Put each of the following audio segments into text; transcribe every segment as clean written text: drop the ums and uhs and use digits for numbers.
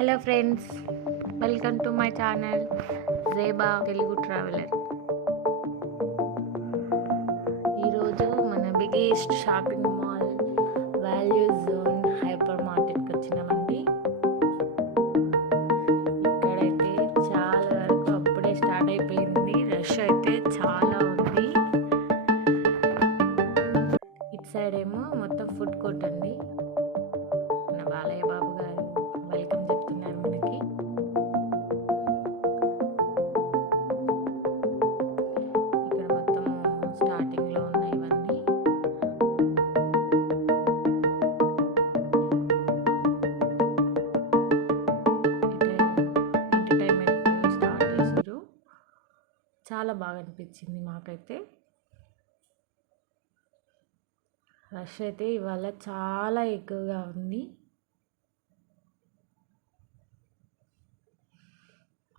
Hello friends, welcome to my channel Zeba Telugu traveller. ఈరోజు మన biggest shopping mall value zone hyper మార్కెట్కి వచ్చినామండి. ఇక్కడైతే చాలా వరకు అప్పుడే స్టార్ట్ అయిపోయింది. రష్ అయితే చాలా ఉంది. ఇటు సైడ్ ఏమో మొత్తం ఫుడ్ కోర్ట్ అండి. మన బాలయ్య బాబు గారు వెల్కమ్ చెప్తున్నారు మనకి. ఇక్కడ మొత్తం స్టార్టింగ్లో ఉన్నాయి ఇవన్నీ. ఎంటర్టైన్మెంట్ స్టార్ట్ చేసారు. చాలా బాగా అనిపించింది మాకైతే. రష్ అయితే ఇవాళ చాలా ఎక్కువగా ఉంది.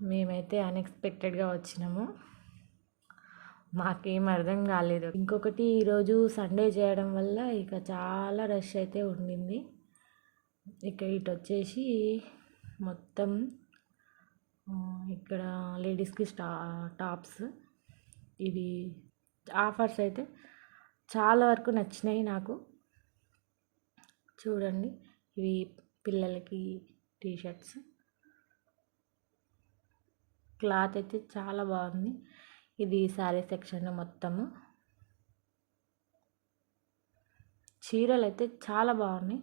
మేమైతే అన్ఎక్స్పెక్టెడ్గా వచ్చినాము. మాకేం అర్థం కాలేదు. ఇంకొకటి ఈరోజు సండే చేయడం వల్ల ఇక చాలా రష్ అయితే ఉండింది. ఇక ఇటు వచ్చేసి మొత్తం ఇక్కడ లేడీస్కి టాప్స్, ఇవి ఆఫర్స్ అయితే చాలా వరకు నచ్చినాయి నాకు. చూడండి, ఇవి పిల్లలకి టీషర్ట్స్. క్లాత్ అయితే చాలా బాగుంది. ఇది శారీ సెక్షన్ మొత్తము. చీరలు అయితే చాలా బాగున్నాయి.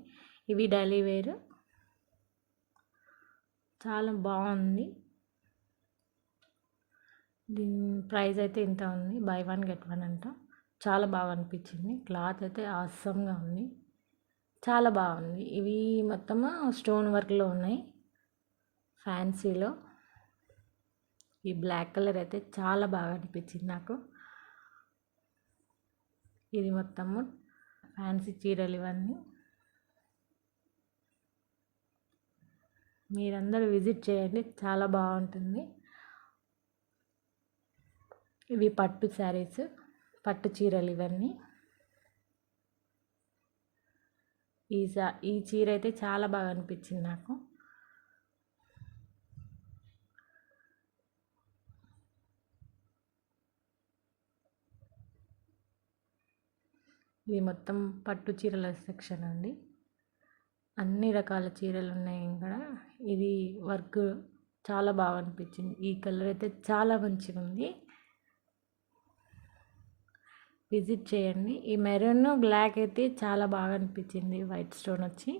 ఇవి డైలీ వేర్, చాలా బాగుంది. దీని ప్రైస్ అయితే ఇంత ఉంది. బై వన్ గెట్ వన్ అంట. చాలా బాగా అనిపించింది. క్లాత్ అయితే ఆసమ్గా ఉంది, చాలా బాగుంది. ఇవి మొత్తము స్టోన్ వర్క్లో ఉన్నాయి, ఫ్యాన్సీలో. ఈ బ్లాక్ కలర్ అయితే చాలా బాగా అనిపించింది నాకు. ఇది మొత్తము ఫ్యాన్సీ చీరలు ఇవన్నీ. మీరందరూ విజిట్ చేయండి, చాలా బాగుంటుంది. ఇవి పట్టు శారీస్, పట్టు చీరలు ఇవన్నీ. ఈ చీర అయితే చాలా బాగా అనిపించింది నాకు. ఇది మొత్తం పట్టు చీరల సెక్షన్ అండి. అన్ని రకాల చీరలు ఉన్నాయి ఇక్కడ. ఇది వర్క్ చాలా బాగా అనిపించింది. ఈ కలర్ అయితే చాలా మంచిగా ఉంది. విజిట్ చేయండి. ఈ మెరూన్ బ్లాక్ అయితే చాలా బాగా అనిపించింది, వైట్ స్టోన్ వచ్చి.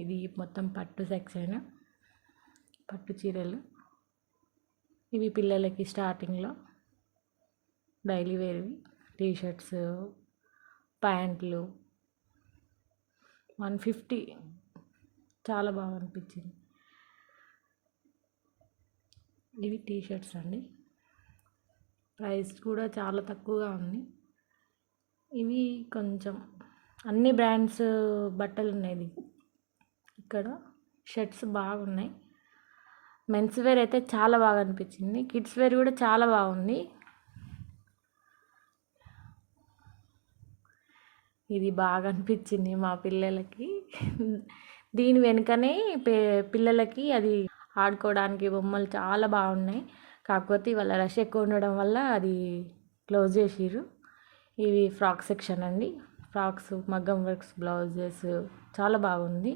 ఇది మొత్తం పట్టు సెక్షన్, పట్టు చీరలు. ఇవి పిల్లలకి స్టార్టింగ్లో డైలీ వేర్వి టీషర్ట్స్, ప్యాంట్లు. 150, చాలా బాగా అనిపించింది. ఇవి టీషర్ట్స్ అండి. ప్రైస్ కూడా చాలా తక్కువగా ఉంది. ఇవి కొంచెం అన్ని బ్రాండ్స్ బట్టలు ఉన్నాయి ఇక్కడ. షర్ట్స్ బాగున్నాయి. మెన్స్ వేర్ అయితే చాలా బాగా అనిపించింది. కిడ్స్ వేర్ కూడా చాలా బాగుంది. ఇది బాగా అనిపించింది మా పిల్లలకి. దీని వెనుకనే పిల్లలకి అది ఆడుకోవడానికి బొమ్మలు చాలా బాగున్నాయి. కాకపోతే ఇవాళ రష్ ఎక్కువ ఉండడం వల్ల అది క్లోజ్ చేసిర్రు. ఇవి ఫ్రాక్ సెక్షన్ అండి. ఫ్రాక్స్, మగ్గం వర్క్స్, బ్లౌజెస్ చాలా బాగుంది.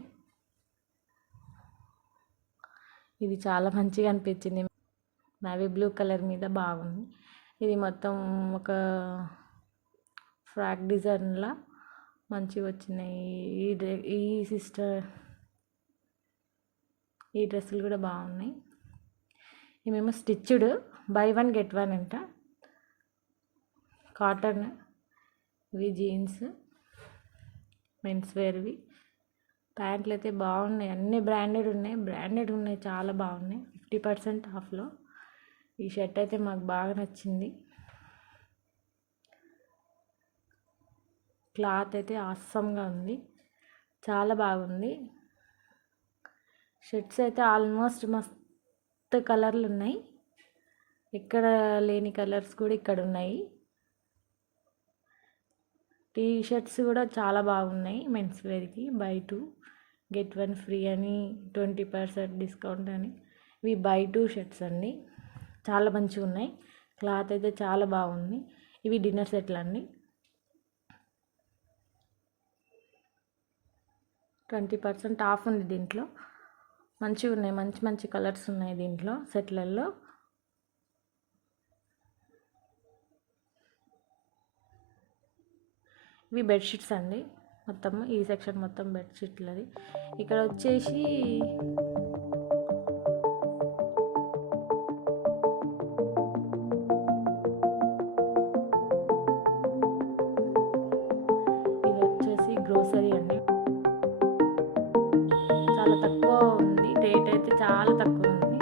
ఇది చాలా మంచిగా అనిపించింది. నావీ బ్లూ కలర్ మీద బాగుంది. ఇది మొత్తం ఒక ఫ్రాక్ డిజైన్లా మంచిగా వచ్చినాయి. ఈ సిస్టర్ ఈ డ్రెస్సులు కూడా బాగున్నాయి. ఇవేమో stitched, by one get one అంట. కాటన్. ఇవి జీన్స్, మెన్స్ వేర్వి. ప్యాంట్లు అయితే బాగున్నాయి. అన్నీ బ్రాండెడ్ ఉన్నాయి, చాలా బాగున్నాయి. 50% ఆఫ్లో. ఈ షర్ట్ అయితే మాకు బాగా నచ్చింది. క్లాత్ అయితే ఆసమ్గా ఉంది, చాలా బాగుంది. షర్ట్స్ అయితే ఆల్మోస్ట్ మస్తు కలర్లు ఉన్నాయి. ఎక్కడ లేని కలర్స్ కూడా ఇక్కడ ఉన్నాయి. టీ షర్ట్స్ కూడా చాలా బాగున్నాయి మెన్స్ వేర్కి. బై 2 గెట్ 1 ఫ్రీ అని 20% డిస్కౌంట్ అని. ఇవి బై 2 షర్ట్స్ అండి. చాలా మంచిగా ఉన్నాయి. క్లాత్ అయితే చాలా బాగుంది. ఇవి డిన్నర్ సెట్లు అండి. 20% ఆఫ్ ఉంది దీంట్లో. మంచిగా ఉన్నాయి. మంచి మంచి కలర్స్ ఉన్నాయి దీంట్లో సెట్లలో. ఇవి బెడ్షీట్స్ అండి. మొత్తం ఈ సెక్షన్ మొత్తం బెడ్షీట్లది. ఇక్కడ వచ్చేసి ఇది వచ్చేసి గ్రోసరీ అండి. చాలా తక్కువ ఉంది. రేట్ అయితే చాలా తక్కువ ఉంది.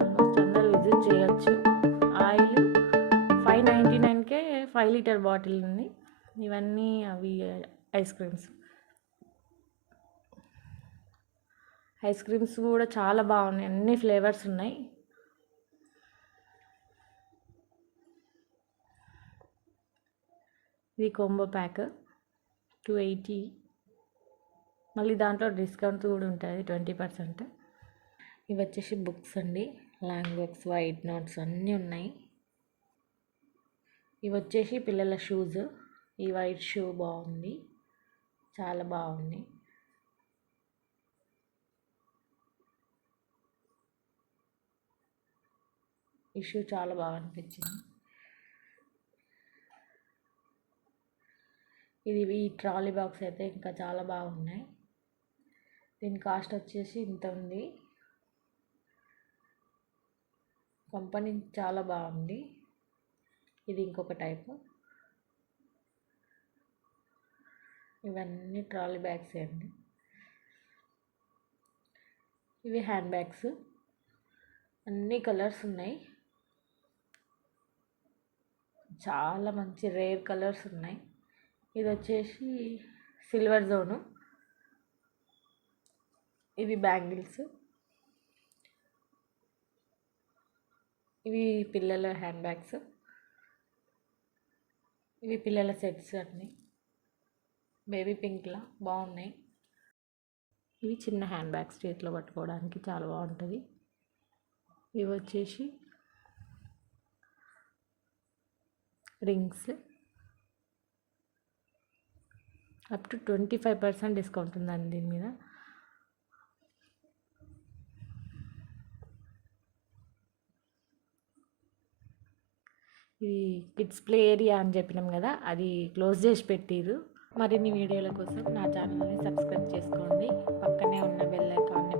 ఆల్మోస్ట్ అందరూ విజిట్ చేయొచ్చు. ఆయిల్ 599కే 5 లీటర్ బాటిల్ ఉంది. ఇవన్నీ అవి ఐస్ క్రీమ్స్. ఐస్ క్రీమ్స్ కూడా చాలా బాగున్నాయి. అన్ని ఫ్లేవర్స్ ఉన్నాయి. ఇది కాంబో ప్యాక్ 280. మళ్ళీ దాంట్లో డిస్కౌంట్ కూడా ఉంటుంది 20%. ఇవి వచ్చేసి బుక్స్ అండి. లాంగ్ బుక్స్, వైట్ నోట్స్ అన్నీ ఉన్నాయి. ఇవి వచ్చేసి పిల్లల షూస్. ఈ వైట్ షూ బాగుంది, చాలా బాగుంది. ఈ షూ చాలా బాగా అనిపించింది. ఈ ట్రాలీ బాక్స్ అయితే ఇంకా చాలా బాగున్నాయి. దీని కాస్ట్ వచ్చేసి ఇంత ఉంది. కంపెనీ చాలా బాగుంది. ఇది ఇంకొక టైపు. ఇవన్నీ ట్రాలీ బ్యాగ్స్ అండి. ఇవి హ్యాండ్ బ్యాగ్స్. అన్ని కలర్స్ ఉన్నాయి. చాలా మంచి రేర్ కలర్స్ ఉన్నాయి. ఇది వచ్చేసి సిల్వర్ జోను. ఇవి బ్యాంగిల్స్. ఇవి పిల్లల హ్యాండ్ బ్యాగ్స్. ఇవి పిల్లల సెట్స్ అన్నీ బేబీ పింక్లా బాగున్నాయి. ఇవి చిన్న హ్యాండ్ బ్యాగ్స్ చేతిలో పట్టుకోవడానికి చాలా బాగుంటుంది. ఇవి వచ్చేసి రింగ్స్. అప్ టు 25% డిస్కౌంట్ ఉందండి దీని మీద. ఇది కిడ్స్ ప్లే ఏరియా అని చెప్పినాం కదా, అది క్లోజ్ చేసి పెట్టిర్రు. మరిన్ని వీడియోల కోసం నా ఛానల్ని సబ్స్క్రైబ్ చేసుకోండి. పక్కనే ఉన్న బెల్ ఐకాన్ని